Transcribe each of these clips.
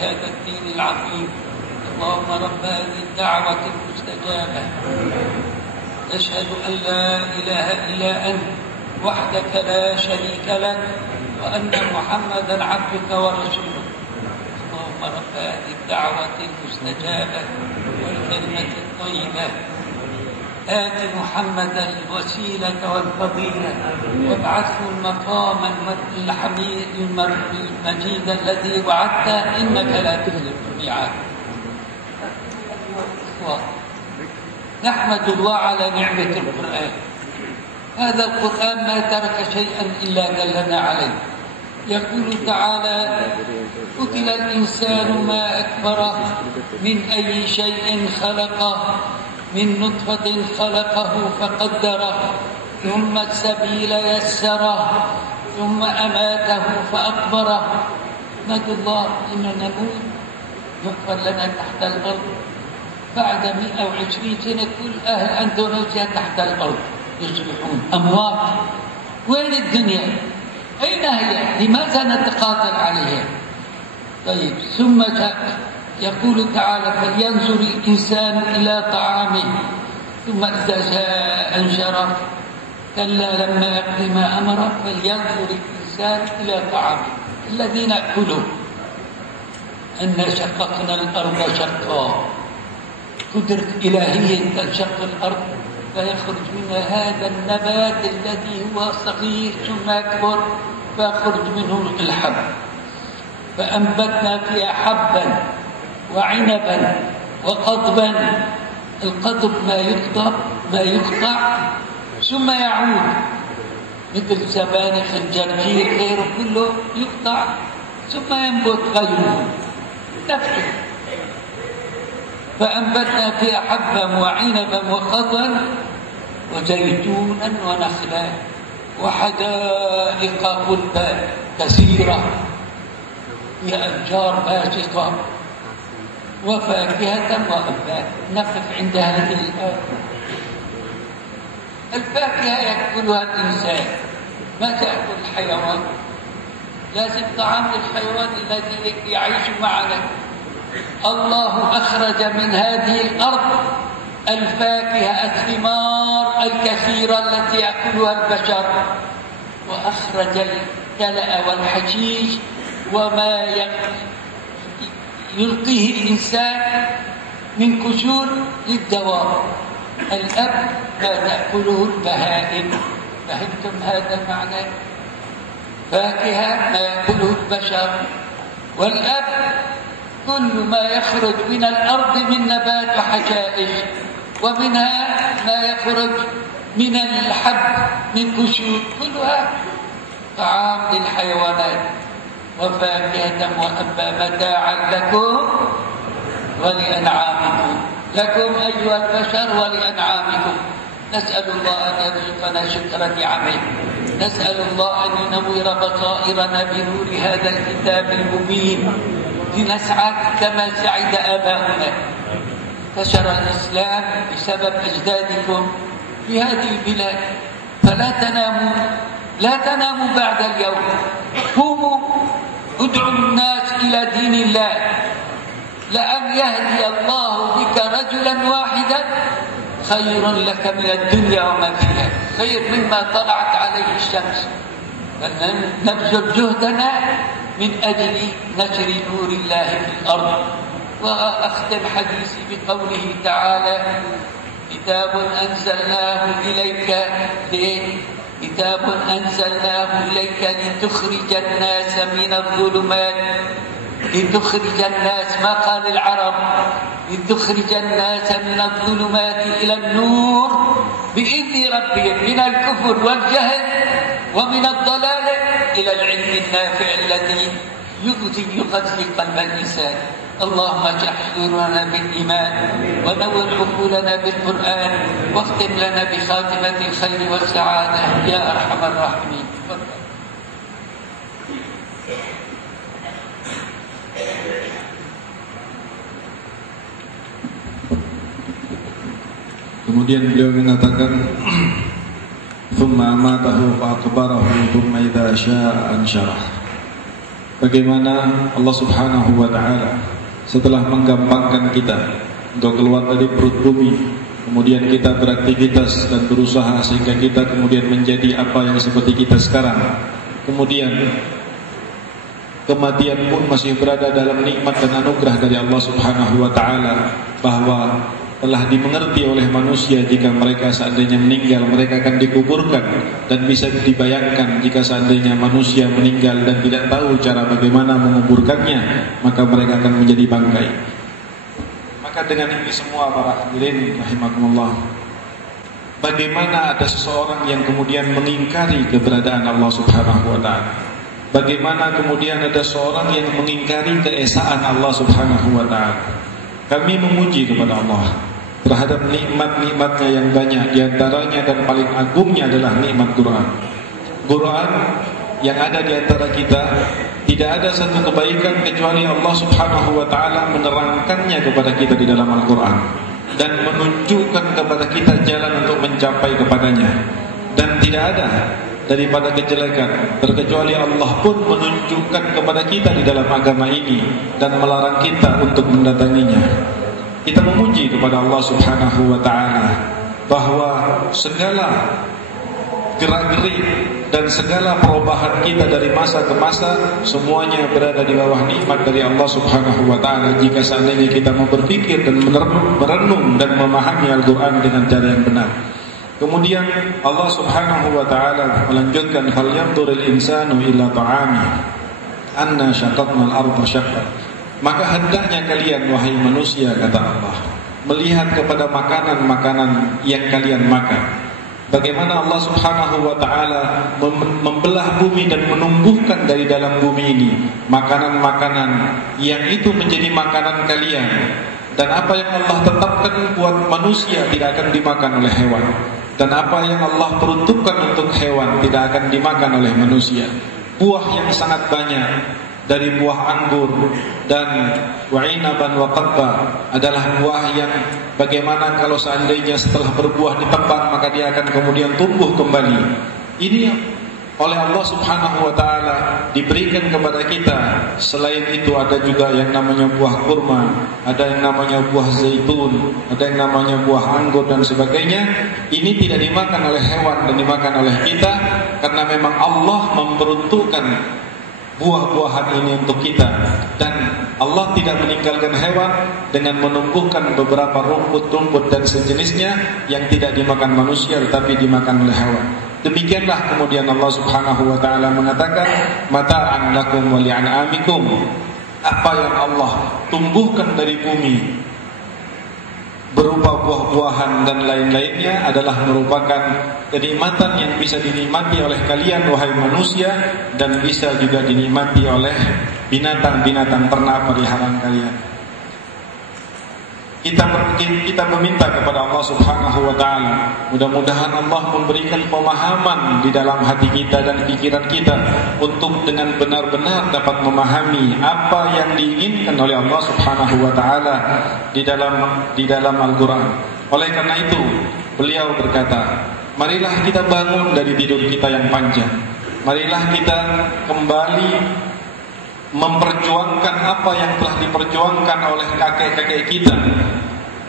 هذا الدين العظيم. اللهم رب هذه الدعوة المستجابة، نشهد أن لا إله إلا أنت وحدك لا شريك لك، وأن محمدا عبدك ورسولك. اللهم رب هذه الدعوة المستجابة والكلمة الطيبة، آت محمدا الوسيلة والفضيلة وابعثه المقام الحميد المجيد الذي وعدته، إنك لا تخلف الميعاد. نحمد الله على نعمة القرآن. هذا القرآن ما ترك شيئا إلا دلنا عليه. يقول تعالى: قتل الإنسان ما أكفره، من أي شيء خلقه، من نطفة خلقه فقدره، ثم السبيل يسره، ثم أماته فأقبره. نحمد الله إن نموت يغفر لنا تحت الأرض. بعد 120 سنة كل أهل أندونيسيا تحت الأرض يصبحون أموات. وين الدنيا؟ أين هي؟ لماذا نتقاتل عليها؟ طيب، ثم يقول تعالى: فلينظر الإنسان إلى طعامه، ثم إذا جاء انشره، كلا لما يقضي ما أمره، فلينظر الإنسان إلى طعامه الذي نأكله. أنا شققنا الأرض شقا، قدرة إلهية تنشق الأرض فيخرج منها هذا النبات الذي هو صغير ثم يكبر فيخرج منه الحب، فأنبتنا فيها حبا وعنبا وقضبا. القضب ما يقطع ثم يعود، مثل سبانخ الجرجير غيره كله يقطع ثم ينبت غيره نفسه. فأنبتنا فيها حبا وعنبا وقضبا وزيتونا ونخلا وحدائق غلبا كثيرة فيها أشجار باسطة وفاكهة وأبا. نقف عند هذه الآية. الفاكهة يأكلها الإنسان، ما تأكل الحيوان. لازم طعام الحيوان الذي يعيش معنا. الله أخرج من هذه الأرض الفاكهة الثمار الكثيرة التي يأكلها البشر، وأخرج الكلأ والحشيش وما يلقيه الإنسان من كسور للدواب. الأب ما تأكله البهائم. فهمتم هذا المعنى؟ فاكهة ما يأكله البشر، والأب كل ما يخرج من الأرض من نبات وحشائش، ومنها ما يخرج من الحب من كسور، كلها طعام للحيوانات وفاكهة وأبا متاعا لكم ولأنعامكم. لكم أيها البشر ولأنعامكم. نسأل الله أن يرزقنا شكر نعمه. نسأل الله أن ينور بصائرنا بنور هذا الكتاب المبين لنسعد كما سعد آباؤنا. انتشر الإسلام بسبب أجدادكم في هذه البلاد، فلا تناموا، لا تناموا بعد اليوم. قوموا ادعوا الناس إلى دين الله. لأن يهدي الله بك رجلا واحدا خير لك من الدنيا وما فيها، خير مما طلعت عليه الشمس. فنبذل جهدنا من أجل نشر نور الله في الأرض. وأختم حديثي بقوله تعالى: كتاب أنزلناه إليك كتاب أنزلناه إليك لتخرج الناس من الظلمات، لتخرج الناس، ما قال العرب، لتخرج الناس من الظلمات إلى النور بإذن ربهم، من الكفر والجهل ومن الضلال إلى العلم النافع الذي يغذي قلب الإنسان. اللهم اجعل صدورنا بالإيمان ونور عقولنا بالقرآن، واختم لنا بخاتمة الخير والسعادة يا أرحم الراحمين. Kemudian beliau mengatakan, "Tsumma amatahu fa aqbarahu tsumma idza syaa'a ansyarah." bagaimana Allah Subhanahu wa Ta'ala setelah menggampangkan kita untuk keluar dari perut bumi, kemudian kita beraktivitas dan berusaha sehingga kita kemudian menjadi apa yang seperti kita sekarang. Kemudian kematian pun masih berada dalam nikmat dan anugerah dari Allah Subhanahu wa Ta'ala, bahwa telah dimengerti oleh manusia jika mereka seandainya meninggal mereka akan dikuburkan, dan bisa dibayangkan jika seandainya manusia meninggal dan tidak tahu cara bagaimana menguburkannya, maka mereka akan menjadi bangkai. Maka dengan ini semua para hadirin rahimakumullah, bagaimana ada seseorang yang kemudian mengingkari keberadaan Allah Subhanahu wa Ta'ala? Bagaimana kemudian ada seorang yang mengingkari keesaan Allah Subhanahu wa Ta'ala? Kami memuji kepada Allah terhadap nikmat-nikmatnya yang banyak. Di antaranya dan paling agungnya adalah nikmat Quran. Quran yang ada di antara kita, tidak ada satu kebaikan kecuali Allah Subhanahu wa Ta'ala menerangkannya kepada kita di dalam Al-Quran dan menunjukkan kepada kita jalan untuk mencapai kepadanya. Dan tidak ada daripada kejelekan terkecuali Allah pun menunjukkan kepada kita di dalam agama ini dan melarang kita untuk mendatanginya. Kita memuji kepada Allah Subhanahu wa Ta'ala bahwa segala gerak-gerik dan segala perubahan kita dari masa ke masa semuanya berada di bawah nikmat dari Allah Subhanahu wa Ta'ala, jika seandainya kita mau berpikir dan merenung dan memahami Al-Quran dengan cara yang benar. Kemudian Allah Subhanahu wa Ta'ala melanjutkan, falyanzuril insanu ila ta'ami anna syaqaqnal arda syaqqa. Maka hendaknya kalian wahai manusia, kata Allah, melihat kepada makanan-makanan yang kalian makan. Bagaimana Allah Subhanahu wa Ta'ala membelah bumi dan menumbuhkan dari dalam bumi ini makanan-makanan yang itu menjadi makanan kalian. Dan apa yang Allah tetapkan buat manusia tidak akan dimakan oleh hewan, dan apa yang Allah peruntukkan untuk hewan tidak akan dimakan oleh manusia. Buah yang sangat banyak, dari buah anggur dan wa'inaban wa qadba, adalah buah yang bagaimana kalau seandainya setelah berbuah ditebang maka dia akan kemudian tumbuh kembali. Ini oleh Allah Subhanahu wa Ta'ala diberikan kepada kita. Selain itu ada juga yang namanya buah kurma, ada yang namanya buah zaitun, ada yang namanya buah anggur dan sebagainya. Ini tidak dimakan oleh hewan dan dimakan oleh kita, karena memang Allah memperuntukkan buah-buahan ini untuk kita. Dan Allah tidak meninggalkan hewan dengan menumbuhkan beberapa rumput-rumput dan sejenisnya yang tidak dimakan manusia tetapi dimakan oleh hewan. Demikianlah kemudian Allah Subhanahu wa Ta'ala mengatakan, mata'an lakum wa li'an'amikum. Apa yang Allah tumbuhkan dari bumi berupa buah-buahan dan lain-lainnya adalah merupakan kenikmatan yang bisa dinikmati oleh kalian wahai manusia, dan bisa juga dinikmati oleh binatang-binatang ternak peliharaan kalian. Kita meminta kepada Allah Subhanahu wa Ta'ala, mudah-mudahan Allah memberikan pemahaman di dalam hati kita dan pikiran kita untuk dengan benar-benar dapat memahami apa yang diinginkan oleh Allah Subhanahu wa Ta'ala di dalam Al-Quran. Oleh karena itu beliau berkata, marilah kita bangun dari tidur kita yang panjang, marilah kita kembali memperjuangkan apa yang telah diperjuangkan oleh kakek-kakek kita,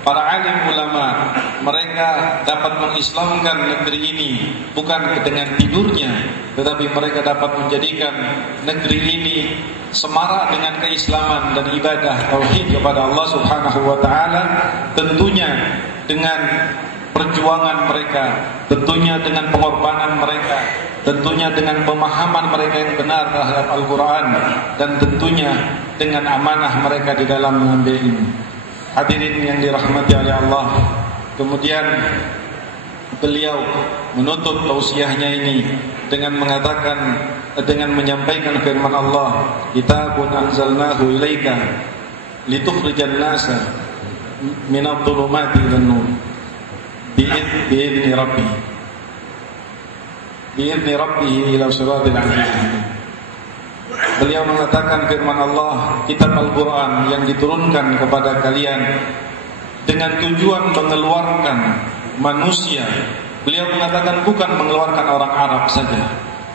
para alim ulama. Mereka dapat mengislamkan negeri ini bukan dengan tidurnya, tetapi mereka dapat menjadikan negeri ini semarak dengan keislaman dan ibadah tauhid kepada Allah Subhanahu wa Ta'ala. Tentunya dengan perjuangan mereka, tentunya dengan pengorbanan mereka, tentunya dengan pemahaman mereka yang benar terhadap Al-Quran, dan tentunya dengan amanah mereka di dalam mengambil ilmu. Hadirin yang dirahmati oleh Allah, kemudian beliau menutup tausiahnya ini dengan mengatakan, dengan menyampaikan firman Allah, kitabun anzalnahu ilaika litukhrijan nasa minadh dhulumati ilan nur bi'idzni rabbihi ila siratil aziz. Beliau mengatakan firman Allah, kitab Al-Quran yang diturunkan kepada kalian dengan tujuan mengeluarkan manusia. Beliau mengatakan bukan mengeluarkan orang Arab saja,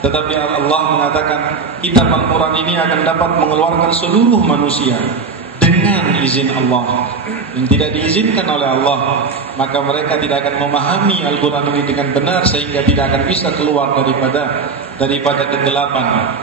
Tetapi Allah mengatakan kitab Al-Quran ini akan dapat mengeluarkan seluruh manusia dengan izin Allah. Yang tidak diizinkan oleh Allah, maka mereka tidak akan memahami Al-Quran ini dengan benar, sehingga tidak akan bisa keluar daripada kegelapan.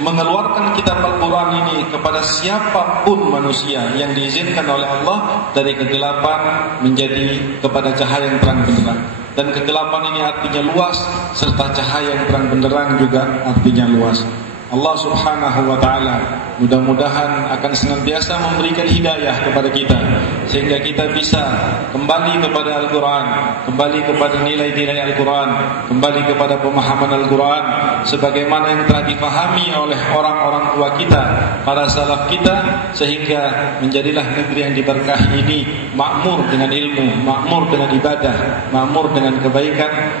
Mengeluarkan kitab Al-Quran ini kepada siapapun manusia yang diizinkan oleh Allah dari kegelapan menjadi kepada cahaya yang terang benderang. Dan kegelapan ini artinya luas, serta cahaya yang terang benderang juga artinya luas. Allah Subhanahu wa ta'ala mudah-mudahan akan senantiasa memberikan hidayah kepada kita, sehingga kita bisa kembali kepada Al-Quran, kembali kepada nilai-nilai Al-Quran, kembali kepada pemahaman Al-Quran sebagaimana yang telah difahami oleh orang-orang tua kita, para salaf kita, sehingga menjadilah negeri yang diberkahi ini makmur dengan ilmu, makmur dengan ibadah, makmur dengan kebaikan,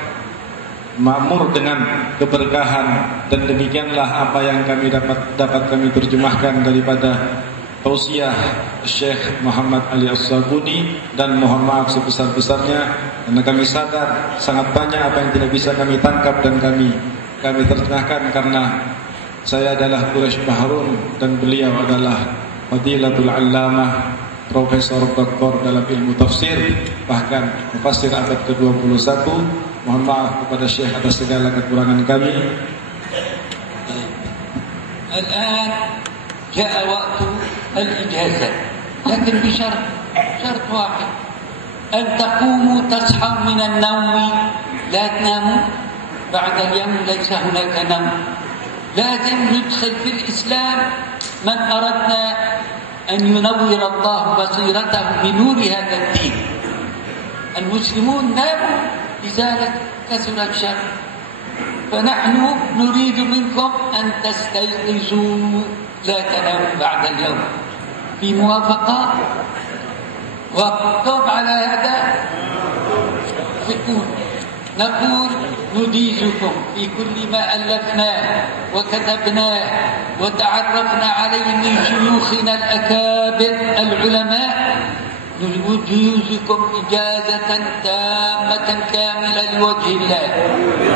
makmur dengan keberkahan. Dan demikianlah apa yang kami dapat kami terjemahkan daripada tausiah Syekh Muhammad Ali As-Sabuni. Dan mohon maaf sebesar-besarnya karena kami sadar sangat banyak apa yang tidak bisa kami tangkap dan kami terjemahkan, karena saya adalah Quraisy Baharun dan beliau adalah Fadilatul Allamah, Profesor Doktor dalam ilmu tafsir, bahkan mufassir abad ke-21. Mohon maaf kepada Syekh atas segala kekurangan kami. الآن جاء وقت الإجازة، لكن بشرط واحد، أن تقوموا تصحوا من النوم، لا تناموا بعد اليوم، ليس هناك نوم. لازم ندخل في الإسلام من أردنا أن ينور الله بصيرته بنور هذا الدين. المسلمون ناموا لذلك كثر الشر، فنحن نريد منكم أن تستيقظوا، لا تناموا بعد اليوم. في موافقة؟ وافقتم على هذا؟ نقول نديجكم في كل ما ألفناه وكتبناه وتعرفنا عليه من شيوخنا الأكابر العلماء، نجيزكم إجازة تامة كاملة لوجه الله،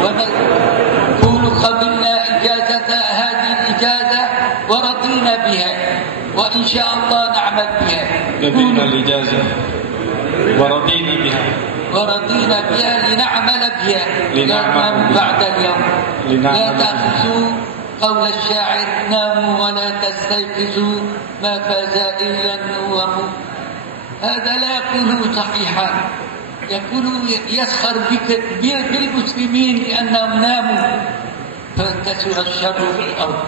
ونقول قبلنا إجازة هذه الإجازة ورضينا بها، وإن شاء الله نعمل بها. قبلنا الإجازة ورضينا بها لنعمل بها، لا ننام بعد اليوم. لا تأخذوا قول الشاعر ناموا ولا تستيقظوا، ما فاز إلا النوم. هذا لا يقوله صحيحا، يقول يسخر بالمسلمين لأنهم ناموا، فكثر الشر في الأرض.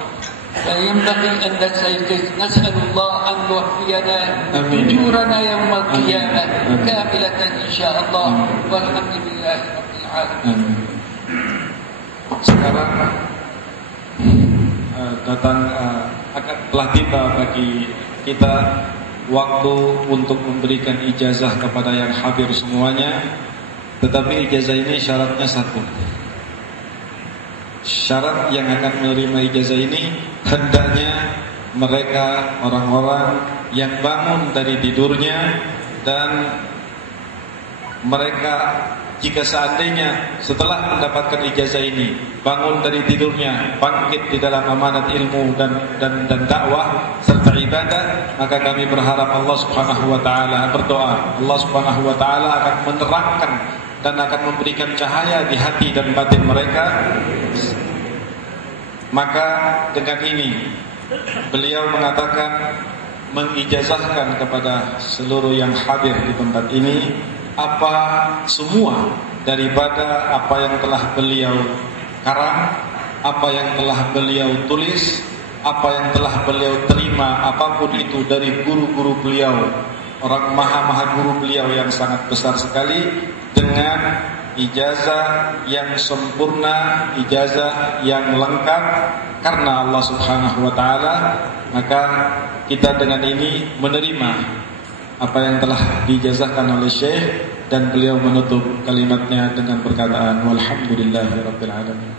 فينبغي أن نستيقظ. نسأل الله أن يوفينا أجورنا يوم القيامة كاملة إن شاء الله، والحمد لله رب العالمين. Sekarang telah tiba bagi kita waktu untuk memberikan ijazah kepada yang hadir semuanya. Tetapi ijazah ini syaratnya satu. Syarat yang akan menerima ijazah ini hendaknya mereka orang-orang yang bangun dari tidurnya, dan mereka jika seandainya setelah mendapatkan ijazah ini bangun dari tidurnya, bangkit di dalam amanat ilmu dan dakwah serta ibadah, maka kami berharap Allah Subhanahu wa taala, berdoa Allah Subhanahu wa taala akan menerangkan dan akan memberikan cahaya di hati dan batin mereka. Maka dengan ini beliau mengatakan, mengijazahkan kepada seluruh yang hadir di tempat ini apa semua daripada apa yang telah beliau karang, apa yang telah beliau tulis, apa yang telah beliau terima, apapun itu dari guru-guru beliau, orang maha guru beliau yang sangat besar sekali, dengan ijazah yang sempurna, ijazah yang lengkap karena Allah Subhanahu wa taala. Maka kita dengan ini menerima apa yang telah dijazahkan oleh Syekh, dan beliau menutup kalimatnya dengan perkataan walhamdulillahirabbil alamin.